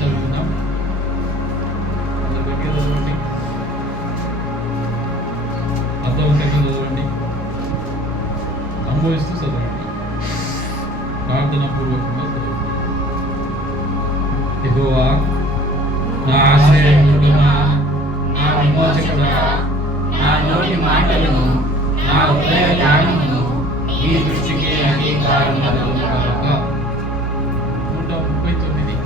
చదువుకుందాం. అందరు గట్టిగా చదవండి, అర్థవంతంగా చదవండి, అనుభవిస్తూ చదవండి, ప్రార్థన పూర్వకంగా చదవండి. యెహోవా నా ఆశ్రయదుర్గమా, నా విమోచకుడా, నా నోటి మాటలను, నా హృదయ ధ్యానమును ఈ దృష్టికి అంగీకారమగును గాక. 139.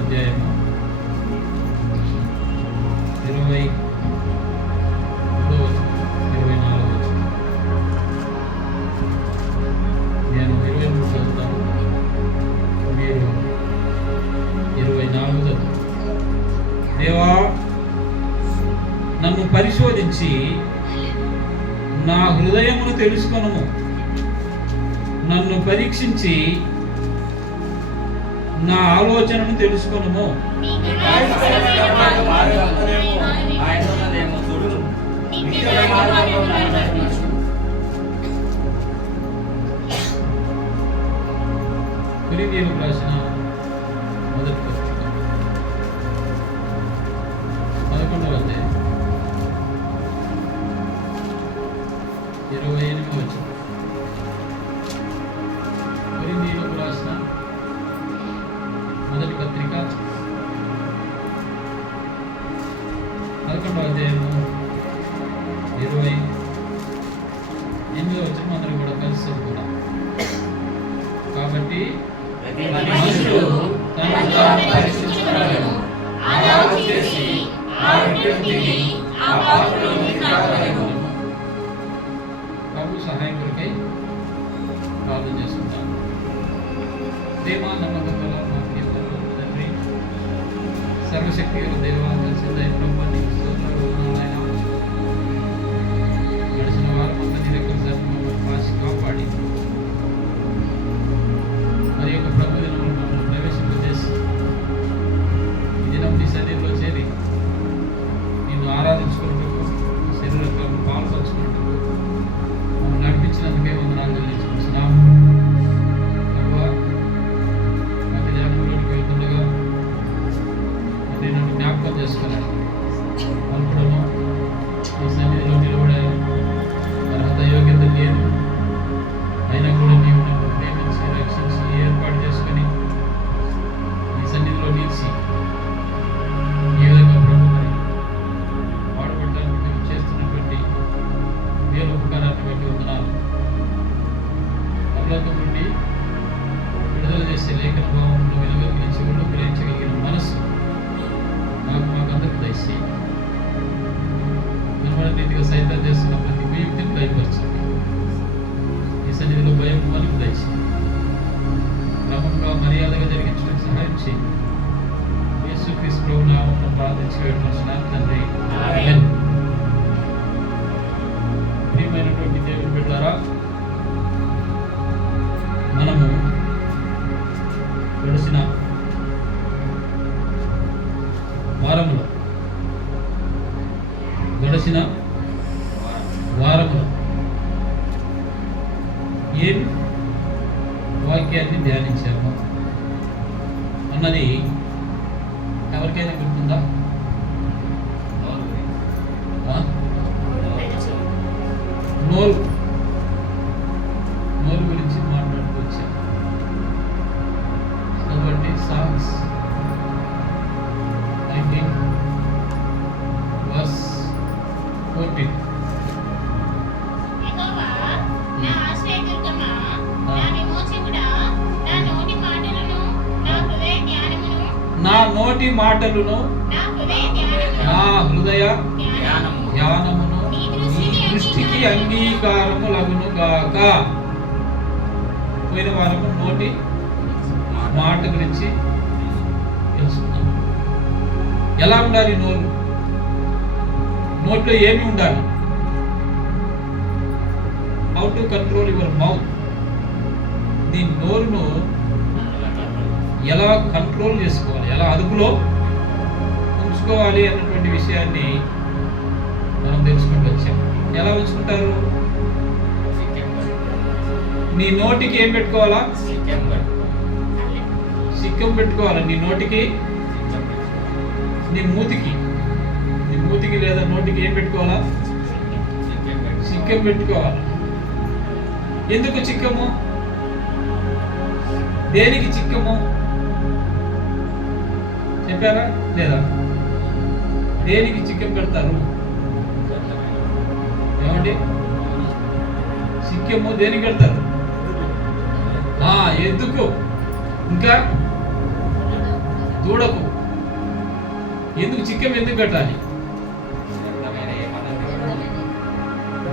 అధ్యాయము 23వ వచనం, 24వ వచనం. నేను 23 చదువుతాను, మీరు 24 చదువు. దేవా, నన్ను పరిశోధించి నా హృదయమును తెలుసుకొనుము, నన్ను పరీక్షించి నా ఆలోచనను తెలుసుకొనుము. కొరింథీయులకు రాసిన మొదటి పత్రిక 11వ అధ్యాయం 28వ వచనం. కొరింథీయులకు రాసిన మొదటి పత్రిక 11వ అధ్యాయము 28వ వచనం అందరూ కూడా కలిసి చదువుకున్నాం. కాబట్టి మనుషుడు తనను తాను పరీక్షించుకొనవలెను, అలాగు చేసి ఆ వికృతిని ఆ పాపంలోనికి రావలెను. ప్రభు సహాయం కొరకై ప్రార్థన చేసుకుంటాం. ప్రేమ నమ్మకముల మా తండ్రి, సర్వశక్తి గల దేవా, పరిశుద్ధ ప్రభువా, నీకు స్తోత్రాలు నాయన. గడిచిన వారం అంతా నీ దగ్గర మమ్మల్ని కాచి కాపాడి మరి యొక్క ప్రభు దినములు మమ్మల్ని ప్రవేశింపజేసి ఈ దినం నీ శరీరంలో చేరి నిన్ను ఆరాధించుకున్నట్టుకు, శరీరంలో పాల్పంచుకున్నట్టుకు మమ్మల్ని నడిపించినందుకే వందనాలు చెల్లించుకుంటున్నాము. ప్రభువా, ప్రతి ధ్యానంలోకి వెళ్తుండగా మరి నన్ను జ్ఞాపకం చేసుకోవాలి. అనుకోవడము ఈ సన్నిధిలో నిలబడే అర్హత యోగ్యత లేదు, అయినా కూడా నీవు నన్ను ప్రేమించి రక్షించి ఏర్పాటు చేసుకొని ఈ సన్నిధిలో నిలిచి ఈ విధంగా ప్రభు మరి వాడబడ్డానికి మీరు చేస్తున్నటువంటి మేలు ఉపకారాన్ని బట్టి వందనాలు. పరలోకం నుండి విడుదల చేసే లేఖన భావంలో వెలుగుని చెవులు గ్రహించగలిగిన మనసు మాకందరికి దయచేసి నిర్మల రీతిగా సైతం చేస్తున్న ప్రతి వ్యక్తిని భయపరచండి. ఈ సన్నిధిలో భయం మనకు దయచేసి క్రమంగా మర్యాదగా జరిగించడానికి సహాయం చేయండి. యేసుక్రీస్తు ప్రభు నామమున ప్రార్థించి వేడుకొనుచున్నాను తండ్రి, ఆమేన్. ప్రియమైనటువంటి దేవుని బిడ్డలారా, మనము గడిచిన వారములో ఏం వాక్యాన్ని ధ్యానించాము అన్నది ఎవరికైనా గుర్తుందా? నోరు గురించి మాట్లాడుతూ వచ్చాము. కాబట్టి సాంగ్స్ 19:14. నా నోటి మాటలను నా హృదయ ధ్యానమును నీ దృష్టికి అంగీకారములగును గాక. పోయిన వారము నోటి మాట గురించి తెలుసుకున్నాం. ఎలా ఉండాలి నోరు? నోట్లో ఏమి ఉండాలి? How to control your mouth. నీ నోరును ఎలా కంట్రోల్ చేసుకోవాలి, ఎలా అదుపులో ఉంచుకోవాలి అన్నటువంటి విషయాన్ని మనం తెలుసుకుంటూ వచ్చాం. ఎలా ఉంచుకుంటారు? నీ నోటికి ఏం పెట్టుకోవాలా? సిక్కం పెట్టుకోవాలా నీ నోటికి. నీ మూతికి లేదా నోటికి ఏం పెట్టుకోవాలా? సిక్కం పెట్టుకోవాలి. ఎందుకు చిక్కము? దేనికి చిక్కము చెప్పారా లేదా? దేనికి చిక్కం పెడతారు? ఏమండి? సిక్కము దేనికి పెడతారు? ఎద్దుకు, ఇంకా దూడకు. ఎందుకు చిక్కం ఎందుకు పెట్టాలి?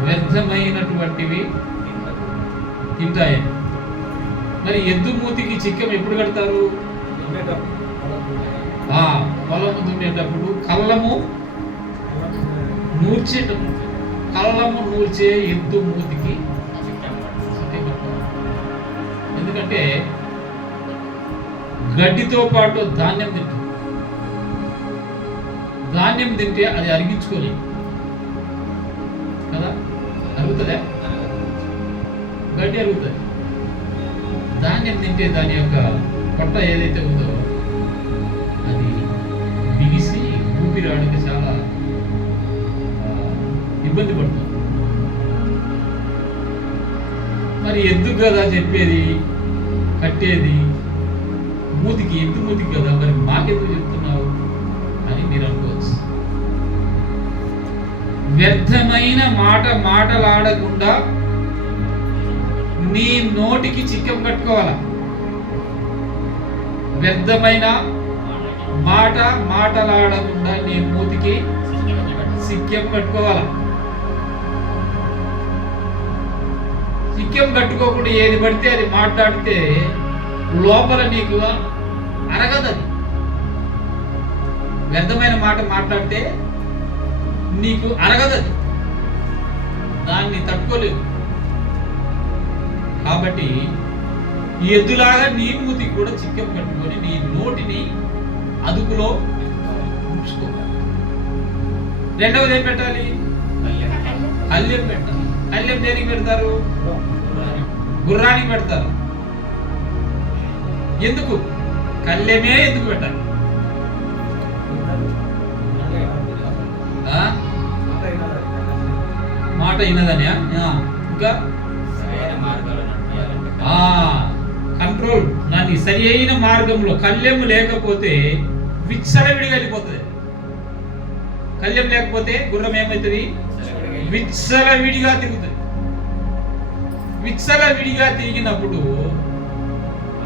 వ్యర్థమైనటువంటివి తింటాయని. మరి ఎద్దు మూతికి చిక్కం ఎప్పుడు కడతారు? పొలము దున్నేటప్పుడు కళ్ళము నూర్చే ఎద్దు మూతికి ఎందుకంటే గడ్డితో పాటు ధాన్యం తింటే అది అరిగించుకోలేదు కదా. అరుగుతుందా? గడ్డి అరుగుతుంది. ధాన్యం తింటే దాని యొక్క పొట్ట ఏదైతే ఉందో అది బిగిసి ఊపిరాడక చాలా ఇబ్బంది పడుతుంది. మరి ఎద్దు కదా చెప్పేది, కట్టేది మూతికి, ఎద్దు మూతికి కదా, మరి మాకెందుకు చెప్తున్నావు అని మీరు అనుకోవచ్చు. వ్యర్థమైన మాటలాడకుండా నీ నోటికి చిక్కం కట్టుకోవాలా. వ్యర్థమైన మాటలాడకుండా నీ మూతికి సిక్కం కట్టుకోవాలా. సిక్కం కట్టుకోకుండా ఏది పడితే అది మాట్లాడితే లోపల నీకు అరగదు. అది వ్యర్థమైన మాట మాట్లాడితే నీకు అరగదు, దాన్ని తట్టుకోలేదు. కాబట్టి ఈ ఎద్దులాగా నీ మూతికి కూడా చిక్కం కట్టుకొని నీ నోటిని అదుపులో ఉంచుకోవాలి. రెండవది ఏం పెట్టాలి? కళ్ళెం పెట్టాలి. కళ్ళెం దేనికి పెడతారు? గుర్రానికి పెడతారు. ఎందుకు? కళ్ళెమే ఎందుకు పెట్టాలి? మాట వినదనే. ఇంకా కంట్రోల్, దాన్ని సరి అయిన మార్గంలో. కళ్ళెము లేకపోతే విచ్చలవిడిగా వెళ్ళిపోతుంది. కళ్ళెం లేకపోతే గుర్రం ఏమవుతుంది? విచ్చలవిడిగా తిరుగుతుంది. విచ్చలవిడిగా తిరిగినప్పుడు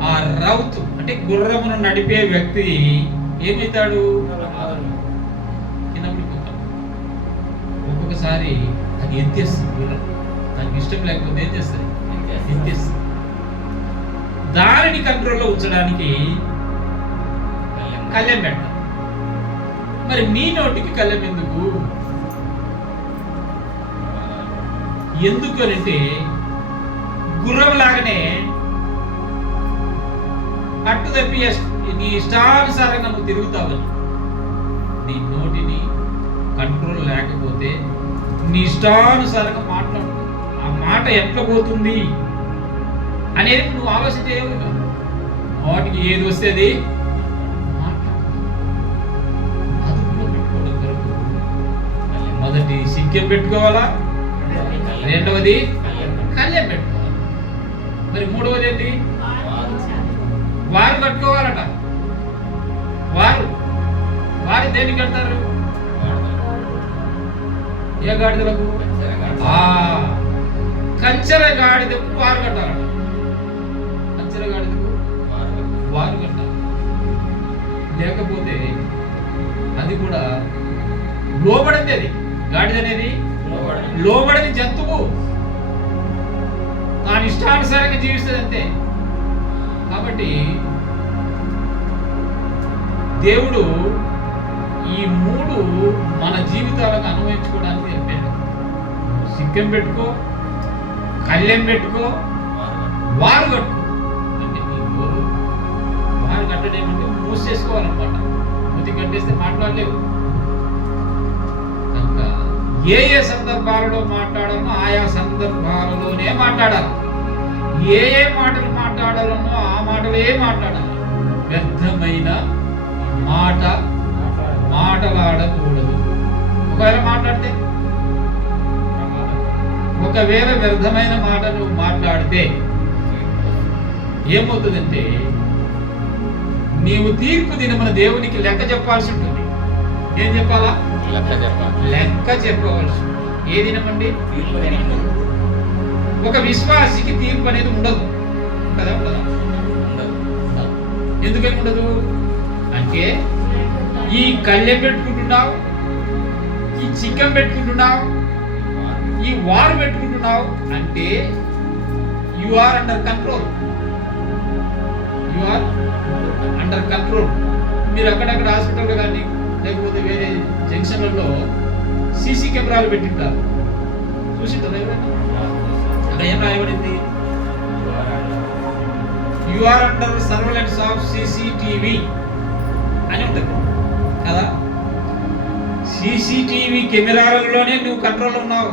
ఆ రౌతు అంటే గుర్రమును నడిపే వ్యక్తి ఏమవుతాడు? ఒక్కొక్కసారి అది ఎత్తేస్తుంది. గుర్రం దానికి ఇష్టం లేకపోతే ఏం చేస్తుంది? ఎత్తేస్తుంది. దానిని కంట్రోల్లో ఉంచడానికి కళ్ళెం పెట్టాలి. మరి నీ నోటికి కళ్ళెం ఎందుకు? ఎందుకనంటే గుర్రం లాగానే పట్టు తప్పి నీ ఇష్టానుసారంగా నువ్వు తిరుగుతావని. నీ నోటిని కంట్రోల్ లేకపోతే నీ ఇష్టానుసారంగా మాట్లాడు. ఆ మాట ఎట్లా పోతుంది అనేది నువ్వు ఆలోచన చేయవు. వాటికి ఏది వస్తే అది మొదటి సిక్కం పెట్టుకోవాలా, రెండవది కళ్ళెం పెట్టుకోవాలి. మరి మూడవది ఏంటి? వారు కట్టుకోవాలట. వారు దేనికి కడతారు? ఏ గాడిదలకు? కంచెర గాడిదకు వారు కట్టాలట. కంచెర గాడిదకు వారు కట్టాలి. లేకపోతే అది కూడా లోబడింది. అది గాడిద అనేది లోబడని జంతువు, దాని ఇష్టానుసారంగా జీవిస్తుంది అంతే. కాబట్టి దేవుడు ఈ మూడు మన జీవితాలకు అన్వయించుకోవడానికి చెప్పాడు. సిక్కం పెట్టుకో, కళ్ళెం పెట్టుకో, వారు కట్టుకో. అంటే ఈ వారు కట్టడం ఏమంటే మూసేసుకోవాలన్నమాట. మూతి కట్టేస్తే మాట్లాడలేవు. కనుక ఏ ఏ సందర్భాలలో మాట్లాడాలనో ఆయా సందర్భాలలోనే మాట్లాడాలి. ఏ ఏ మాటలు మాట్లాడాలనో ఆ మాటలే మాట్లాడాలి. వ్యర్థమైన మాట మాట్లాడకూడదు. ఒకవేళ వ్యర్థమైన మాట నువ్వు మాట్లాడితే ఏమవుతుందంటే నీవు తీర్పు దినమున దేవునికి లెక్క చెప్పాల్సి ఉంటుంది. ఏం చెప్పాలా? లెక్క చెప్పవలసి. ఏ దినమండి? ఒక విశ్వాసికి తీర్పు అనేది ఉండదు కదా? ఉండదా? ఎందుకని ఉండదు అంటే ఈ కళ్ళెం పెట్టుకుంటున్నావు, ఈ చిక్కం పెట్టుకుంటున్నావు, ఈ వారు పెట్టుకుంటున్నావు అంటే you are under control. You are under control. మీరు అక్కడక్కడ హాస్పిటల్లో కానీ లేకపోతే వేరే జంక్షన్లలో సీసీ కెమెరాలు పెట్టింటారు, చూసింటారు ఎవరైనా? అక్కడ ఏం రాయబడింది? You are under surveillance of CCTV అని ఉంటుంది కదా. CCTV కెమెరాలలోనే నువ్వు కంట్రోల్లో ఉన్నావు,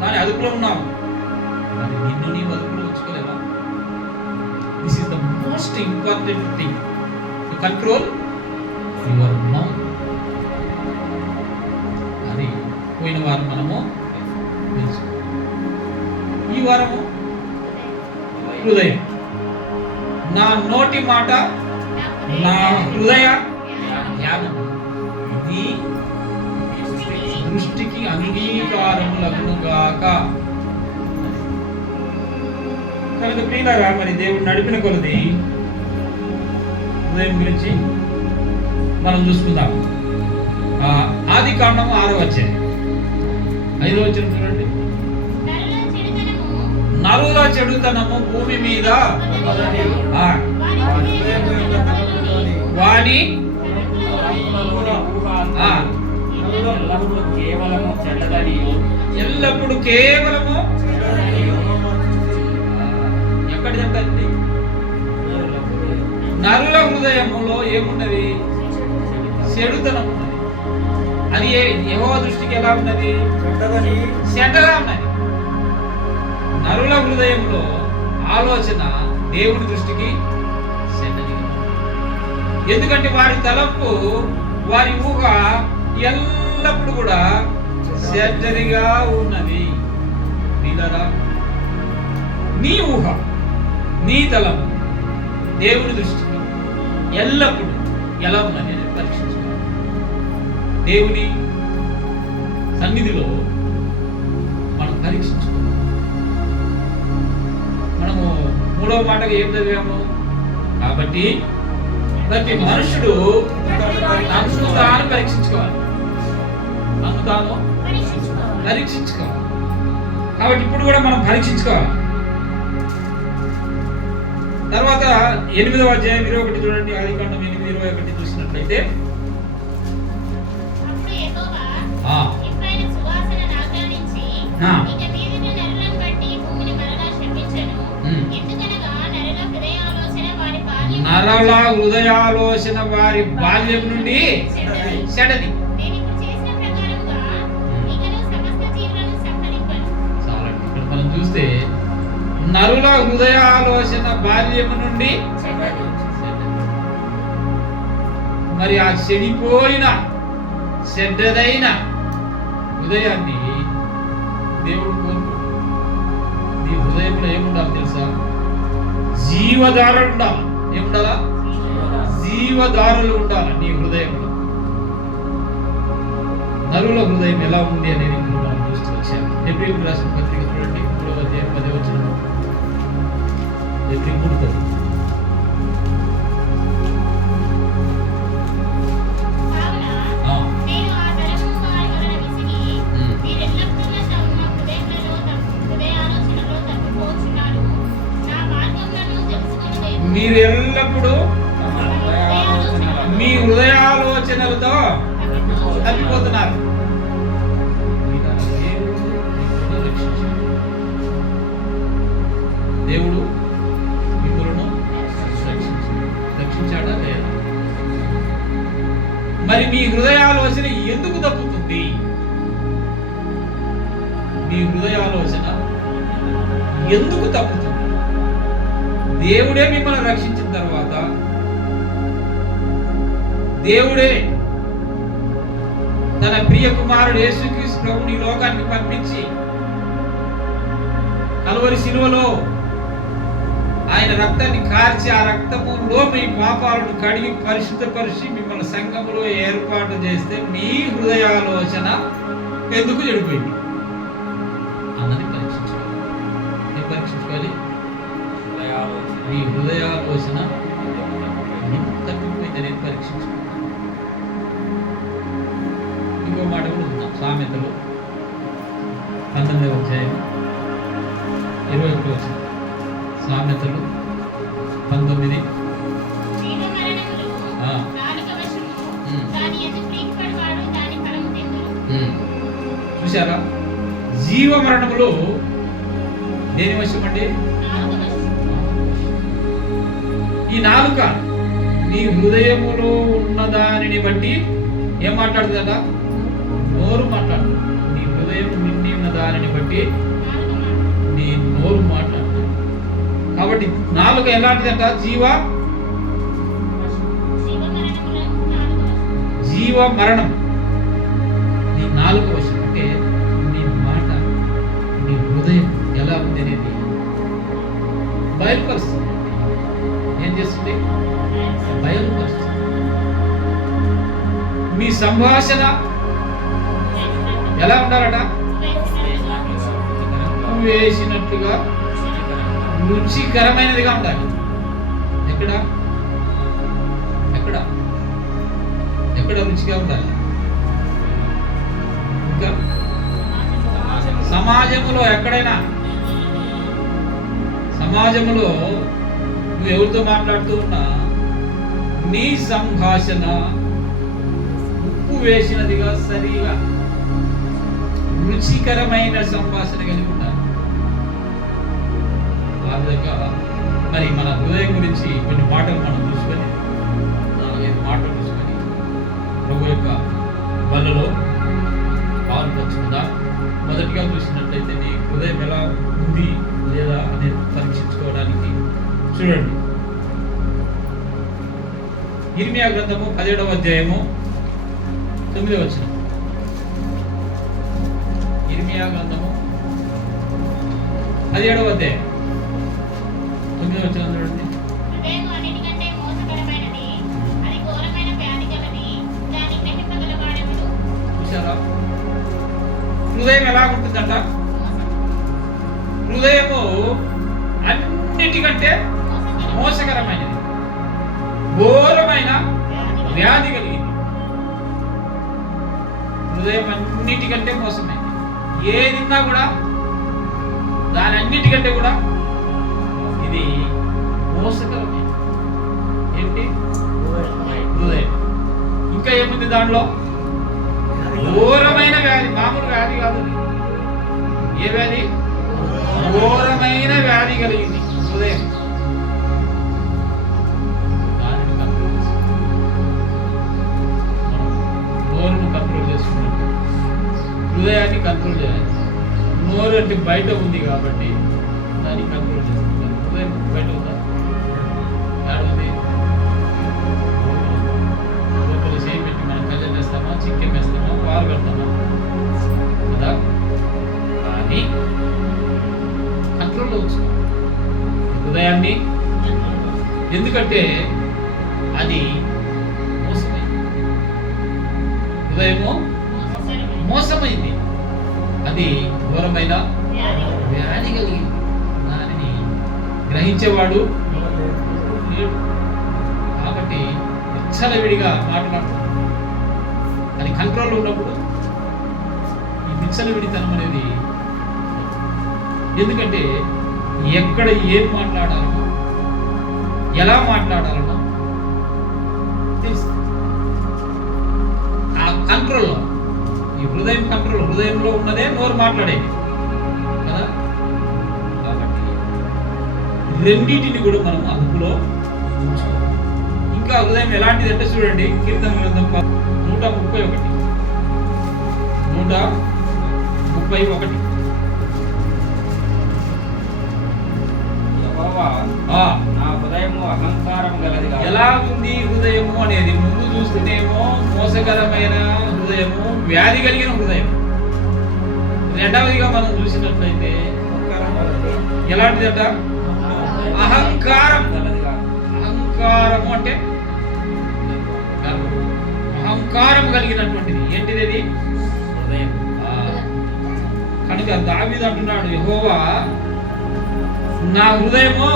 దాని అదుపులో ఉన్నావు. మరి నిన్ను నీవు అదుపులో ఉంచుకోలేవా? This is the most important thing to control your mouth. అది పోయిన వారం మనము తెలుసు. ఈ వారము హృదయం. నా నోటి మాట నా హృదయ ధ్యానం ఇది దృష్టికి అంగీకారములగునుగాక. కనుక ప్రియులారా, మరి దేవుడు నడిపిన కొలది హృదయం గురించి మనం చూసుకుందాం. ఆదికాండం 6వ అధ్యాయం 5వ వచనం చూడండి. నరుల చెడుతనము భూమి మీద వాని ఎల్లప్పుడు కేవలము ఎక్కడ చెప్తారండి? నరుల హృదయములో ఏమున్నది? చెడుతనం ఉన్నది. అది యెహోవా దృష్టికి ఎలా ఉన్నది? చెడ్డగా ఉన్నది. నరుల హృదయంలో ఆలోచన దేవుని దృష్టికి చెడ్డది. ఎందుకంటే వారి తలంపు, వారి ఊహ ఎల్లప్పుడు కూడా చెడ్డదిగా ఉన్నది. నీ ఊహ, నీ తలం దేవుని దృష్టికి ఎల్లప్పుడు ఎలా ఉన్నది అని పరీక్షించుకోవాలి. దేవుని సన్నిధిలో మనం పరీక్షించుకోవాలి. మనము 3వ మాటగా ఏం చదివాము? కాబట్టి ప్రతి మనుషుడు తనను తాను పరీక్షించుకోవాలి. తను తాను పరీక్షించుకోవాలి. కాబట్టి ఇప్పుడు కూడా మనం పరీక్షించుకోవాలి. తర్వాత 8వ అధ్యాయం 21 చూడండి. ఆదికాండం 8:21 చూసినట్లయితే నరల హృదయాలోచన వారి బాల్యం నుండి చెడ్డది. మనం చూస్తే నరుల హృదయాలోచన బాల్యము నుండి మరి ఆ చెడిపోయిన చెడ్డదైన హృదయాన్ని దేవుడు కోరుకు. నీ హృదయంలో ఏముండాలి తెలుసా? జీవధారలు ఉండాలి. ఏముండాలా? జీవధారలు ఉండాలి నీ హృదయంలో. నరుల హృదయం ఎలా ఉంది అనేది ఇప్పుడు మనం చూస్తూ వచ్చాము. హెబ్రీయులకు రాసిన పత్రిక చూడండి, 3వ అధ్యాయం 10వ వచనం. హెబ్రీ 3:10. మీరు ఎల్లప్పుడూ మీ హృదయాలోచనలతో తప్పిపోతున్నారు. దేవుడు మిమ్మల్ని రక్షించాడా లేదా? మరి మీ హృదయాలోచన ఎందుకు తప్పుతుంది? మీ హృదయాలోచన ఎందుకు తప్పుతుంది? దేవుడే మిమ్మల్ని రక్షించిన తర్వాత, దేవుడే తన ప్రియ కుమారుడు యేసుక్రీస్తు ప్రభుని లోకానికి పంపించి కల్వరి శిలువలో ఆయన రక్తాన్ని కార్చి ఆ రక్తములో మీ పాపాలను కడిగి పరిశుద్ధపరిచి మిమ్మల్ని సంఘములో ఏర్పాటు చేస్తే మీ హృదయాలోచన ఎందుకు చెడిపోయింది అన్నది పరీక్షించుకోవాలి. ఏం పరీక్షించుకోవాలి? మీ హృదయాలోచన తప్పిపోయింది అనేది పరీక్షించుకోవాలి. ఇంకో మాట కూడా ఉందాం. సామెతలు 19వ అధ్యాయం 21వ వచనం. సామెతలు 19. చూసారా? జీవ మరణములు దేని వశం అండి? ఈ నాలుక నీ హృదయములో ఉన్న దానిని బట్టి ఏం మాట్లాడుతుందట? నోరు మాట్లాడుతుంది. నీ హృదయం నిండి ఉన్న దానిని బట్టి నీ నోరు మాట్లాడుతుంది. కాబట్టి నాలుక ఎలాంటిదంట? జీవ మరణం నీ నాలుక వశం. అంటే నీ మాట, నీ హృదయం ఎలా ఉంది అనేది బయలుపరుస్తుంది. ఏం చేస్తుంది? బయలుపరుస్తుంది. మీ సంభాషణ ఎలా ఉండాలట? వేసినట్లుగా రుచికరమైనదిగా ఉండాలి. ఎక్కడ ఎక్కడ ఎక్కడ రుచిగా ఉండాలి? ఇంకా సమాజంలో ఎక్కడైనా, సమాజంలో నువ్వు ఎవరితో మాట్లాడుతూ ఉన్నా నీ సంభాషణ ఉప్పు వేసినదిగా, సరిగా రుచికరమైన సంభాషణ కలిగి ఉండాలి. ఆ విధంగా మరి మన హృదయం గురించి కొన్ని మాటలు మనం చూసుకొని, 4-5 మాటలు చూసుకొని ప్రభు యొక్క బలలో పాల్పంచుకుందాం. మొదటిగా చూసినట్లయితే నీ హృదయం ఎలా ఉంది లేదా అనేది పరీక్షించుకోవడానికి చూడండి. ఇర్మియా గ్రంథము 17వ అధ్యాయము 9వ వచనం. ఇర్మియా గ్రంథము 17వ అధ్యాయం 9వ వచనం చూడండి. చూసారా? హృదయం ఎలా ఉంటుందంట? హృదయము అన్నిటికంటే మోసకరమైనది, ఘోరమైన వ్యాధి కలిగింది. హృదయం అన్నిటికంటే మోసమైనది. ఏదిన్నా కూడా దాని అన్నిటికంటే కూడా ఇది మోసకరమైనది. ఏంటి? హృదయం. ఇంకా ఏముంది దాంట్లో? ఘోరమైన వ్యాధి. మామూలు వ్యాధి కాదు. ఏ వ్యాధి? ఘోరమైన వ్యాధి కలిగింది హృదయం. దానిని కంట్రోల్ నోరును కంట్రోల్ చేసుకున్నట్టు హృదయాన్ని కంట్రోల్ చేయాలి. నోరు అంటే బయట ఉంది కాబట్టి దాన్ని కంట్రోల్ చేసుకుంటారు. హృదయం బయట ఉందా? ఏడుంది? లోపల చేయి పెట్టి మనం కళ్ళ వేస్తామా, చిక్కెం వేస్తామా, పాలు పెడతామా కదా? కానీ కంట్రోల్లో ఉంచు హృదయాన్ని. ఎందుకంటే అది మోసమైంది. హృదయము మోసమైంది. అది ఘోరమైన వ్యాధి కలిగింది. దానిని గ్రహించేవాడు లేడు. కాబట్టి విచ్చలవిడిగా మాట్లాడుతుంది. అది కంట్రోల్లో ఉన్నప్పుడు ఈ విచ్చలవిడితనం అనేది, ఎందుకంటే ఎక్కడ ఏం మాట్లాడాలనో, ఎలా మాట్లాడాలనో తెలుసు. ఆ కంట్రోల్లో, ఈ హృదయం కంట్రోల్, హృదయంలో ఉన్నదే నోరు మాట్లాడేది కదా. కాబట్టి రెండింటిని కూడా మనం అదుపులో ఉంచుకోవాలి. ఇంకా హృదయం ఎలాంటిది అంటే చూడండి, కీర్తన గ్రంథం 131. నా హృదయము అహంకారం గలదిగా. ఎలా ఉంది హృదయము అనేది? ముందు చూస్తేనేమో మోసకరమైన హృదయము, వ్యాధి కలిగిన హృదయం. రెండవదిగా మనం చూసినట్లయితే ఎలాంటిదట? అహంకారం గలదిగా. అహంకారము అంటే అహంకారం కలిగినటువంటిది. ఏంటిది అది? హృదయం. కనుక దావీదు అంటున్నాడు, యెహోవా నా హృదయము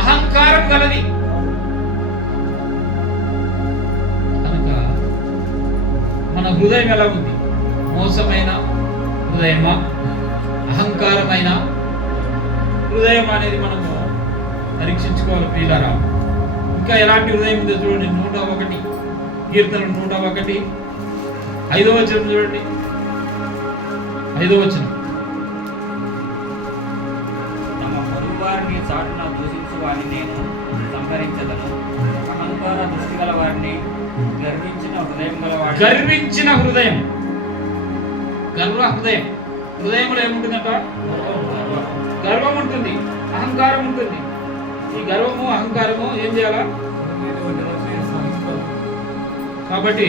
అహంకారం గలది. కనుక మన హృదయం ఎలా ఉంది? మోసమైన హృదయమా, అహంకారమైన హృదయం అనేది మనము పరీక్షించుకోవాలి ప్రియులారా. ఇంకా ఎలాంటి హృదయం ఉందో చూడండి. 101 కీర్తన 101 5వ వచనం చూడండి. 5వ వచనం. తమ పొరుగు వారిని చాటున దూషించు వారిని నేను సంహరించదను. అహంకార దృష్టి గల వారిని, గర్వించిన హృదయం గల వారిని. గర్వించిన హృదయం, గర్వ హృదయం. హృదయంలో ఏముంటుందట? గర్వం ఉంటుంది, అహంకారం ఉంటుంది. ఈ గర్వము అహంకారము ఏం చేయాలా? కాబట్టి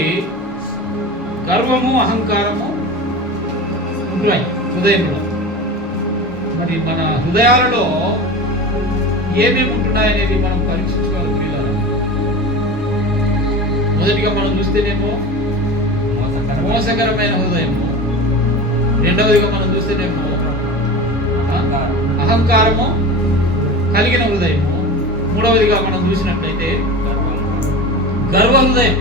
గర్వము అహంకారము ఉంటాయి హృదయంలో. మరి మన హృదయాలలో ఏమేమి ఉంటున్నాయనేది మనం పరీక్షించుకోవాలి పిల్లలు. మొదటిగా మనం చూస్తేనేమో మోసకరమైన హృదయము. రెండవదిగా మనం చూస్తేనేమో అహంకారము కలిగిన హృదయము. మూడవదిగా మనం చూసినట్లయితే గర్వ హృదయం.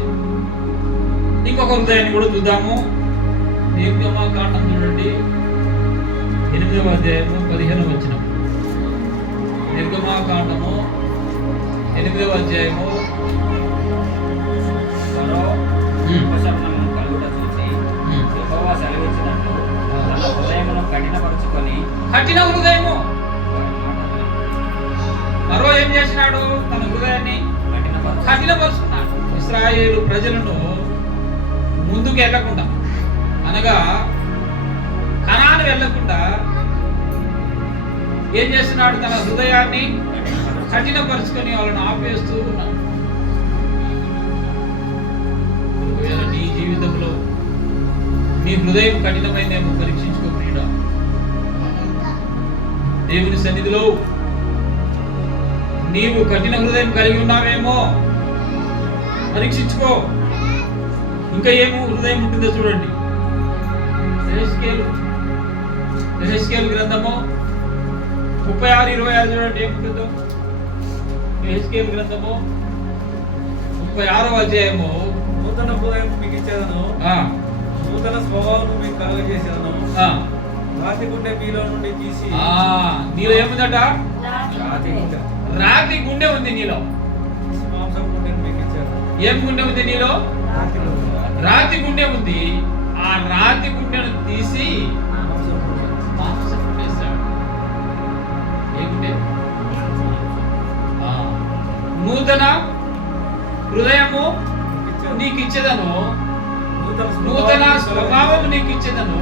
ఇంకొక హృదయాన్ని కూడా చూద్దాము. నిర్గమకాండం చూడండి, 8వ అధ్యాయము 15వ వచనం. నిర్గమకాండము 8వ అధ్యాయము. ఉపశమనము కలుగుట చూసి యెహోవా సెలవిచ్చినట్లు తన హృదయమును కఠినపరుచుకొని. కఠిన హృదయము. మరో ఏం చేసినాడు? తన హృదయాన్ని కఠినపరుచుకున్నాడు. ఇశ్రాయేలు ప్రజలను ముందుకు వెళ్ళకుండా, అనగా కనాను వెళ్ళకుండా ఏం చేస్తున్నాడు? తన హృదయాన్ని కఠినపరుచుకొని వాళ్ళని ఆపేస్తూ ఉన్నాడు. నీ జీవితంలో నీ హృదయం కఠినమైందేమో పరీక్షించుకో ప్రియుడా. దేవుని సన్నిధిలో నీవు కఠిన హృదయం కలిగి ఉన్నావేమో పరీక్షించుకో. ఇంకా ఏమో హృదయం ఉంటుందో చూడండి. యెహెజ్కేలు గ్రంథము 36:26 చూడండి ఏముంటుందో. యెహెజ్కేలు గ్రంథము 36వ అధ్యాయము. నూతన హృదయం మీకు ఇచ్చేదను, నూతన స్వభావం మీకు కలుగజేసేదను. రాతి గుండె మీలో నుండి తీసి. నీలో ఏముందట? రాతి గుండె ఉంది నీలో. మాంసం గుండెను మీకు ఇచ్చాను. ఏం గుండె ఉంది నీలో? రాతి గుండె ఉంది. ఆ రాతి గుండెను తీసి మాంసం వేశాడు. ఏ గుండె? నూతన హృదయము నీకు ఇచ్చేదను, నూతన స్వభావం నీకు ఇచ్చేదను.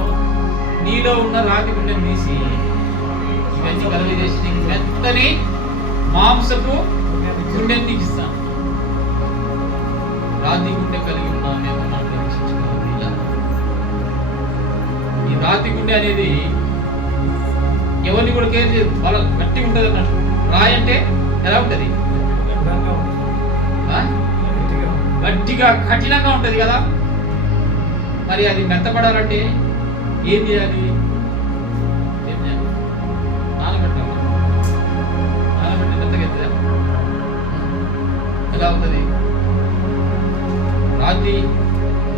నీలో ఉన్న రాతి గుండెను తీసి ఇవన్నీ కలిగజేసి నీకు మెత్తని మాంసపు గుండెని నీకు ఇస్తాను. రాతి గుండె కలిగి ఉన్నామేమో మనం పరీక్షించుకోవాలి. ఈ రాతి గుండె అనేది ఎవరిని కూడా కేర్ చేయదు, వాళ్ళ గట్టి ఉంటుంది అన్నట్టు. రాయి అంటే ఎలా ఉంటుంది? గట్టిగా కఠినంగా ఉంటుంది కదా. మరి అది మెత్తపడాలంటే ఏం చేయాలి? నానబెట్టాలి. నానబెట్టి మెత్తగెత్తా ఎలా అవుతుంది? రాతి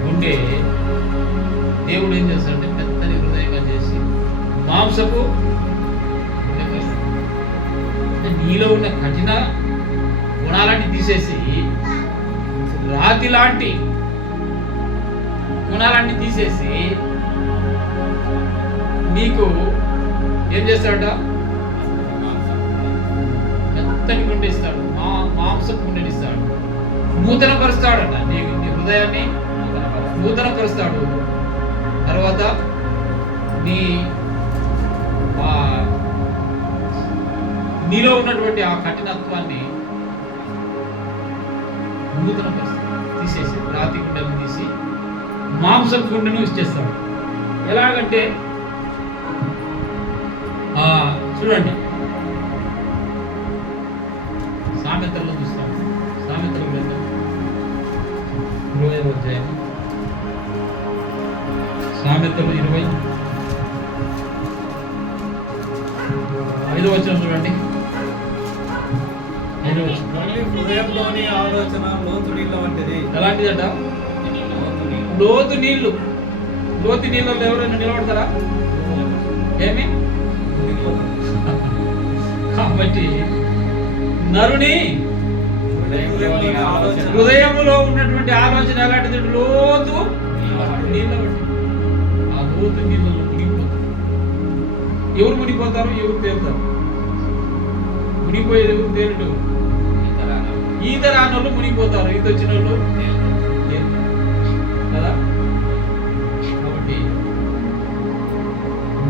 గుండె దేవుడు ఏం చేస్తాడంటే మెత్తని హృదయంగా చేసి మాంసపు నీలో ఉన్న కఠిన గుణాలన్నీ తీసేసి రాతి లాంటి గుణాలన్నీ తీసేసి నీకు ఏం చేస్తాడ? మెత్తని గుండె ఇస్తాడు. మాంసం కుండనిస్తాడు, నూతన పరుస్తాడట. నీ హృదయాన్ని నూతన పరుస్తాడు. తర్వాత నీలో ఉన్నటువంటి ఆ కఠినత్వాన్ని నూతన పరుస్తాడు, తీసేసి రాతి గుండెలను తీసి మాంసం గుండెను ఇచ్చేస్తాడు. ఎలాగంటే చూడండి, సామెతల్లో చూస్తాం. సామెతల గ్రంథం 20వ అధ్యాయం, సామెతలు 20:5 వచనం చూడండి. 5వ వచనం. హృదయంలోని ఆలోచన లోతు నీళ్ళ వంటిది. ఎలాంటిదట? లోతు నీళ్లు. లోతు నీళ్ళలో ఎవరైనా నిలబడతారా? ఏమి? కాబట్టి నరుని హృదయములో ఉన్నటువంటి ఆలోచన ఎలాంటిది? లోతు నీళ్ళ వంటి. ఆ లోతు నీళ్ళలో మునిగిపోతారు. ఎవరు మునిగిపోతారు? ఎవరు తేలుతారు? మునిగిపోయేది ఎవరు? తేలుడు. ఈత రానోళ్ళు మునిగిపోతారు, ఈత వచ్చిన వాళ్ళు కదా. కాబట్టి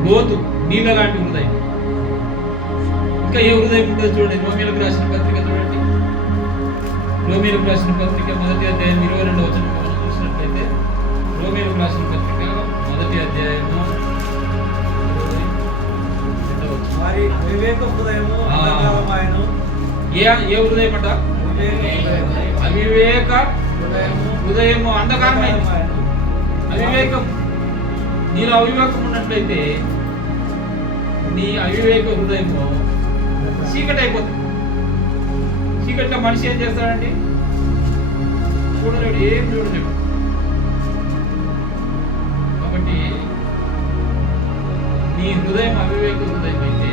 లోతు నీళ్ళ లాంటి హృదయం. ఇంకా ఏ హృదయం ఉంటుందో చూడండి. రోమీయులకు రాసిన పత్రిక చూడండి. రోమీయులకు రాసిన పత్రిక 1వ అధ్యాయం 22వ వచనం మనం చూసినట్లయితే, రోమీయులకు రాసిన పత్రిక 1వ అధ్యాయము 22వ వచనం. వారి అవివేక హృదయము అంధకారమాయెను. ఏ హృదయం అట? అవివేక హృదయము అంధకారమైనది. అవివేకం, నీలో అవివేకం ఉన్నట్లయితే నీ అవివేక హృదయము చీకటి అయిపోతుంది. చీకట్లో మనిషి ఏం చేస్తాడండి? చూడలేడు, ఏం చూడలేడు. కాబట్టి నీ హృదయం అవివేక హృదయం అయితే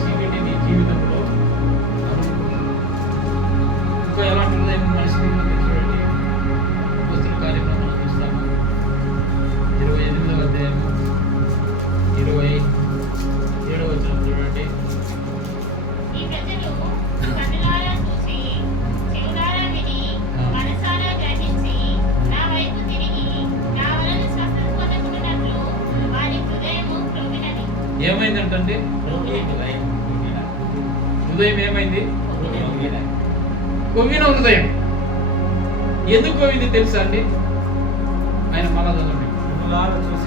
చీకటి నీ జీవితంలో ఇంకా ఎలాంటి హృదయం మనిషి చూడండి. పుస్తక కార్యక్రమం మనం చూస్తాము. 28వ అధ్యాయం 27వ వచనం చూడండి. ఈ ప్రజలు కన్నులారా చూసి, చెవులారా విని, మనసారా గ్రహించి, నా వైపు తిరిగి నా వలన స్వస్థత పొందకున్నట్లు వారి హృదయము క్రొవ్వినది. ఏమైందంటే హృదయం ఏమైంది? కొవ్విన హృదయం. ఎందుకు కొవ్వింది తెలుసా అండి? ఆయన మళ్ళా చదవండి.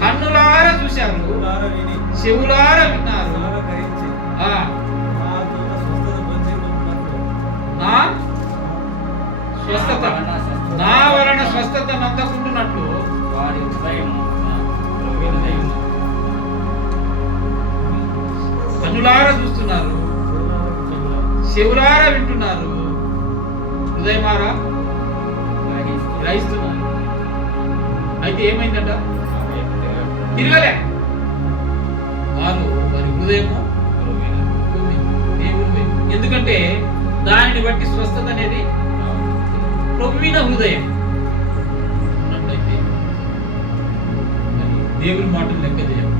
కన్నులారా చూశారు, చెవులారా విన్నారు, స్వస్థత నా వలన స్వస్థత నందకుంటున్నట్లు వారి హృదయం కన్నులారా చూస్తున్నారు, చెవులారా వింటున్నారు, హృదయమారా గ్రహిస్తున్నారు. అయితే ఏమైందట? తిరగలే. వారి హృదయము ఎందుకంటే దానిని బట్టి స్వస్థత అనేది ప్రొవ్విన హృదయం ఉన్నట్లయితే దేవుని మాటలు లెక్క చేయము,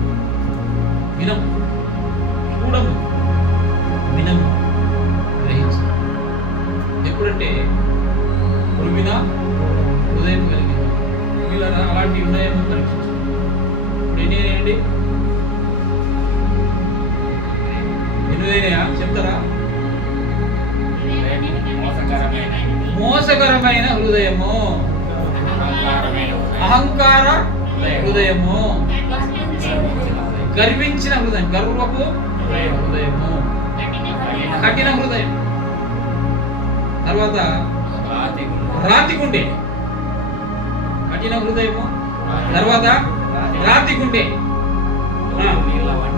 వినము, చూడము, వినము, గ్రహించు. ఎప్పుడంటే ప్రొవ్విన హృదయం కలిగి వీళ్ళరా అలాంటి ఉన్నాయేమో పరీక్షించు. ఇప్పుడు ఎన్నేయండి? ఎన్నుదైనయా చెప్తారా? మోసకరమైన హృదయము, అహంకార హృదయము, గర్వించిన హృదయం, గర్వపు హృదయము, కఠిన హృదయం. తర్వాత రాతి గుండె, కఠిన హృదయము. తర్వాత రాతి గుండె,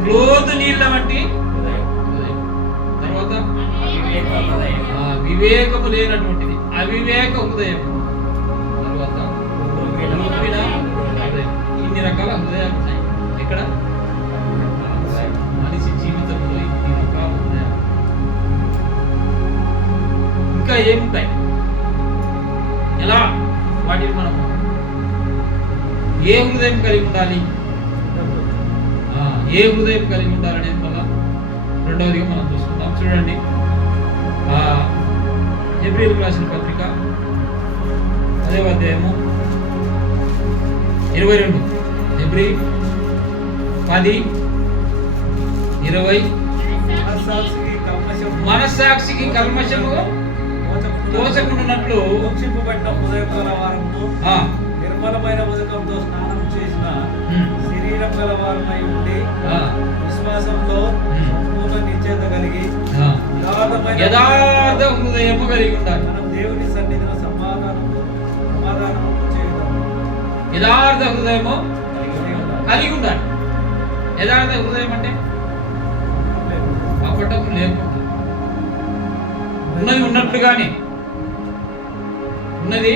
లోతు నీళ్ళ వంటి హృదయం. తర్వాత వివేకము లేనటువంటిది అవివేక హృదయం. తర్వాత హృదయం. ఇన్ని రకాల హృదయాలు ఉన్నాయి. ఇక్కడ మనిషి జీవితంలో ఇన్ని రకాల హృదయాలు. ఇంకా ఏముంటాయి? ఎలా వాటిని మనం ఏ హృదయం కలిగి ఉండాలి, ఏ హృదయం కలిగి ఉండాలనేది మళ్ళా రెండవదిగా మనం చూసుకుందాం. చూడండి, హెబ్రీయులకు రాసిన పత్రిక 10వ అధ్యాయము 22. హెబ్రీ 10:20. మనస్సాక్షికి కల్మషము తోచకుండానట్లు మోక్షింపబడిన హృదయం గల వారమును నిర్మలమైన ఉదకంతో స్నానం చేసిన శరీరం గల వారమై ఉండి విశ్వాసంలో సంపూర్ణ నిశ్చయత కలిగి యథార్థ హృదయము కలిగి ఉండాలి. మనం దేవుని సన్నిధిలో సమాధానము చేద్దాం. యథార్థ హృదయము కలిగి ఉండాలి. యథార్థ హృదయం అంటే అప్పటకు లేకుండా ఉన్నది ఉన్నట్లుగానే, ఉన్నది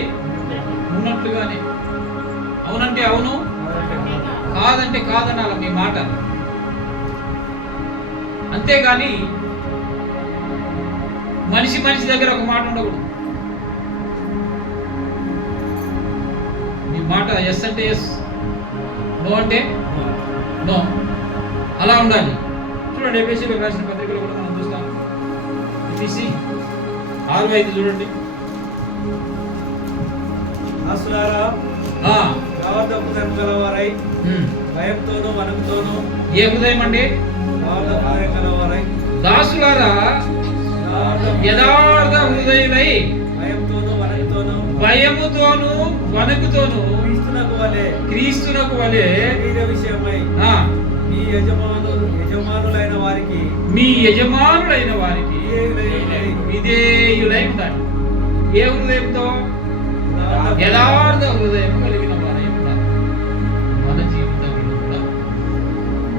ఉన్నట్లుగానే, అవునంటే అవును, కాదంటే కాదనాల మీ మాట. అంతేగాని మనిషి దగ్గర ఒక మాట ఉండకూడదు. మీ మాట ఎస్ అంటే ఎస్, నో అంటే నో, అలా ఉండాలి. చూడండి ఎఫెసీయులకు రాసిన పత్రికలో కూడా మనం చూస్తాం. ఎఫెసీ 6:5 చూడండి. దాసులారా యథార్థ హృదయం గలవారై భయంతోనూ వణుకుతోనూ. ఏ హృదయం అండి? యథార్థ హృదయం గలవారై. దాసులారా యథార్థ హృదయులై భయముతోనూ వణుకుతోనూ క్రీస్తునకు వలె శరీర విషయమై మీ యజమానులైన వారికి విధేయులై ఉండాలి. ఏ హృదయంతో? యథార్థ హృదయం కలిగిన వారై ఉండాలి. మన జీవితంలో కూడా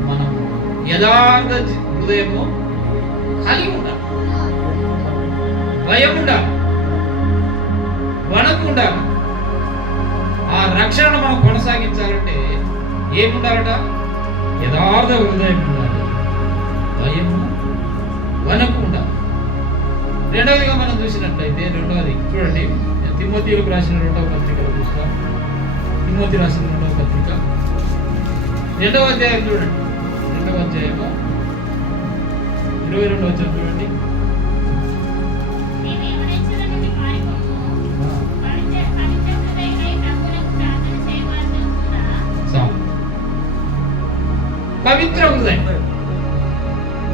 మనం యథార్థ హృదయము కలిగి ఉండాలి. భయం ఉండాలి, వణకు ఉండాలి. ఆ రక్షణను మనం కొనసాగించాలంటే ఏముండాలట? యథార్థ హృదయం ఉండాలి, భయము వణకు ఉండాలి. రెండవదిగా మనం చూసినట్లయితే రెండవది చూడండి, తిమోతిలకు రాసిన 2వ పత్రికలో చూస్తాం. తిమోతి రాసిన 2వ పత్రిక 2వ అధ్యాయం చూడండి. 2వ అధ్యాయము 22వ వచనం చూడండి. పవిత్ర హృదయం.